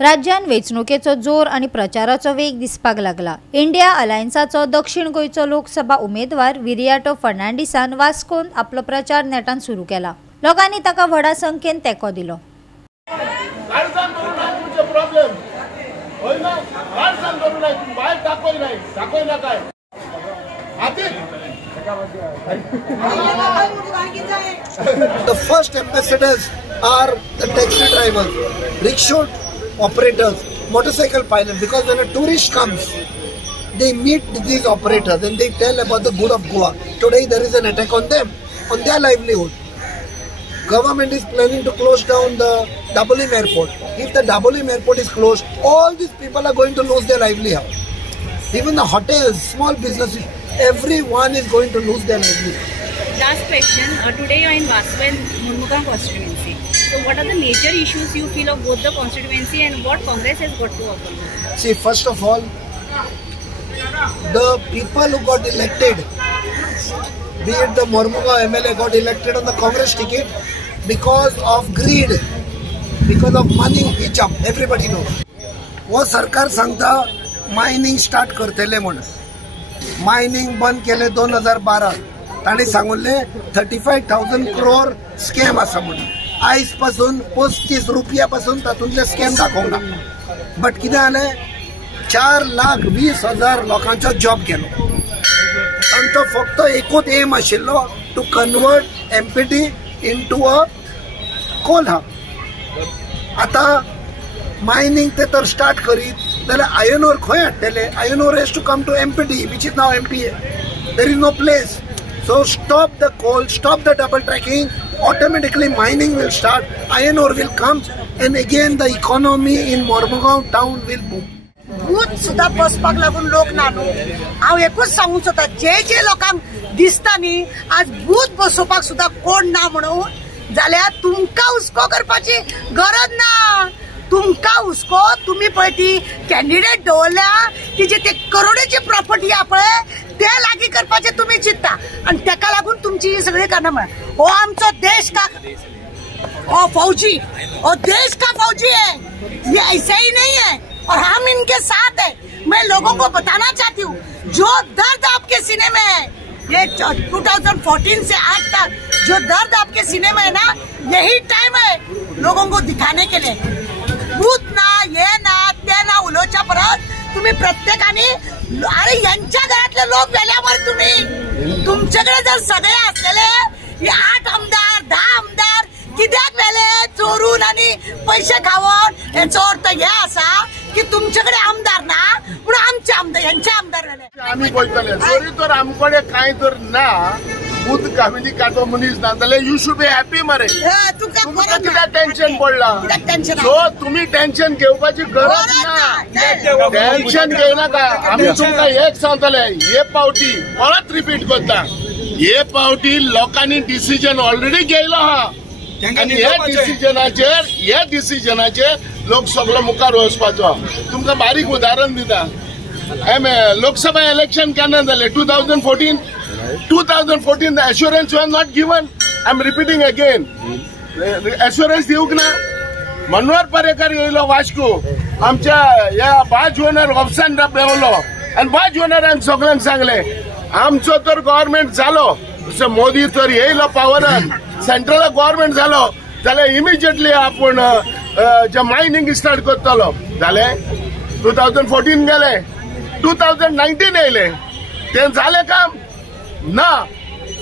राज्यात वेचणुकेचो जोर आणि प्रचाराचो वेग दिसपाक लागला। इंडिया अलायन्साचो दक्षिण गोयचो लोकसभा उमेदवार विरियाटो फर्नांडिसान वास्कोन आपलो प्रचार नेटान सुरू केला। लोकांनी ताका व्हडा संख्येन तेंको दिलो। The first ambassadors are the taxi drivers, rickshaw operators, motorcycle pilots, because when a tourist comes, they meet these operators and they tell about the good of Goa. Today there is an attack on them, on their livelihood. Government is planning to close down the Dabolim airport. If the Dabolim airport is closed, all these people are going to lose their livelihood. Even the hotels, small businesses, everyone is going to lose their livelihood. Last question. Today you are in Vasco and Murmugam constituency. So what are the major issues you feel of both the constituency and what Congress has got to offer? See, first of all, the people who got elected, be it the Murmugam MLA got elected on the Congress ticket because of greed, because of money each up, everybody knows. वो सरकार सांगता mining start करतले म्हणून mining बंद केले 2012 ताणी सांगले 35,000 crore scam आसा म्हणून आयज पासून 35 रुपयापासून तातूंतले स्कॅम दाखोवना बट कितें जालें 4,20,000 लोकांचो जॉब केलो तांचो फक्त एकूच एम आशिल्लो to convert MPT into a coal hub. आता मायनिंग ते तर स्टार्ट करीत जाल्यार आयर्न ओर खंय हाडटले iron ore has to come to MPT which is now MPA there is no place so stop the coal stop the double tracking automatically mining will start iron ore will come and again the economy in Mormugaon town will boom भूत सुद्धा बसपाक लागून लोक ना न्हू हांव एकूच सांगूंक सोदता जे लोकांक दिसता न्ही आज भूत बसोवपाक सुद्धा कोण ना म्हणून जाल्यार तुमकां हुस्को करपाची गरज ना तुमकां हुस्को तुम्ही पळय ती कॅन्डिडेट दवरल्या तिचे ते करोडेची प्रॉपर्टी आहा पळय ते लागी करपाचे तुम्ही चित्ता आणि त्याका लागून तुमची ही सगळी कारणं म्हणा हो आमचो देश का ओ फौजी ओ देश का फौजी है ये ऐसा ही नहीं है और हम इनके साथ है। मैं लोगों को बताना चाहती हूँ जो दर्द आपके सीने में है ये 2014 से आज तक जो दर्द आपके सीने में है ना यही टाइम है लोगों को दिखाने के लिए भूत ना ये ना ते ना उलोच्या परत तुम्ही प्रत्येकाने अरे यांच्या घरातले लोक वेल्यावर तुम्ही तुमच्याकडे जर सगळे असलेले हे 8 आमदार 10 आमदार कित्याक वेले चोरून आणि पैसे खावून याचा अर्थ हे असा की तुमच्याकडे आमदार ना पण आमचे आमदार यांचे आमदार वेले आम्ही बोलतले जरी तर आमकडे काय तर ना भूत कामिनी काटो मनीस ना जाल्यार यू शुड बी हॅपी मरे तुमकां कित्याक टेन्शन पडला सो तुम्ही टेन्शन घेवपाची गरज ना टेन्शन घेवनाका आमी तुमकां एक सांगतले हे पावटी परत रिपीट करता हे पावटी लोकांनी डिसिजन ऑलरेडी घेयलो आहा आणि हे डिसिजनाचेर लोक सगळो मुखार वचपाचो तुमकां बारीक उदाहरण दिता लोकसभा इलेक्शन केन्ना जालें 2014 the assurance was not given. I'm repeating again. Assurance दिवक ना मनोहर पर्रेकर येयलो वास्को आमच्या या भाज ओनर ऑफिसान रावलो आनी भाज ओनरान सगळ्यांक सांगले आमचो तर गव्हर्नमेंट जालो मोदी तर येयलो पावरान सेंट्रल गव्हर्नमेंट जालो जाल्यार इमिजिएटली आपण जे मायनिंग स्टार्ट करतलो जाले 2014 गेले 2019 येयले ते जाले काम ना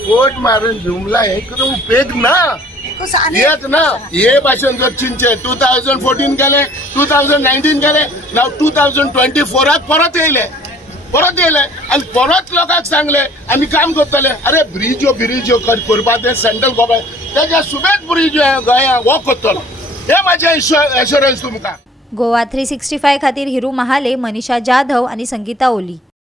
फोट मारून जुमला एक उपेग ना एक ना हे भाषण जर चिंचे 2014 गेले 2019 गेले नाव 2024 परत येयले आणि परत लोकांक सांगले आम्ही काम करतले अरे ब्रिजो करपा ते सेंट्रल गव्हर्नमेंट त्याच्या सुबेज ब्रिज गोंया वो करतलो हे माझे एश्युरन्स तुमकां। गोवा 365 खातीर हिरू महाले, मनीषा जाधव आणि संगीता ओली।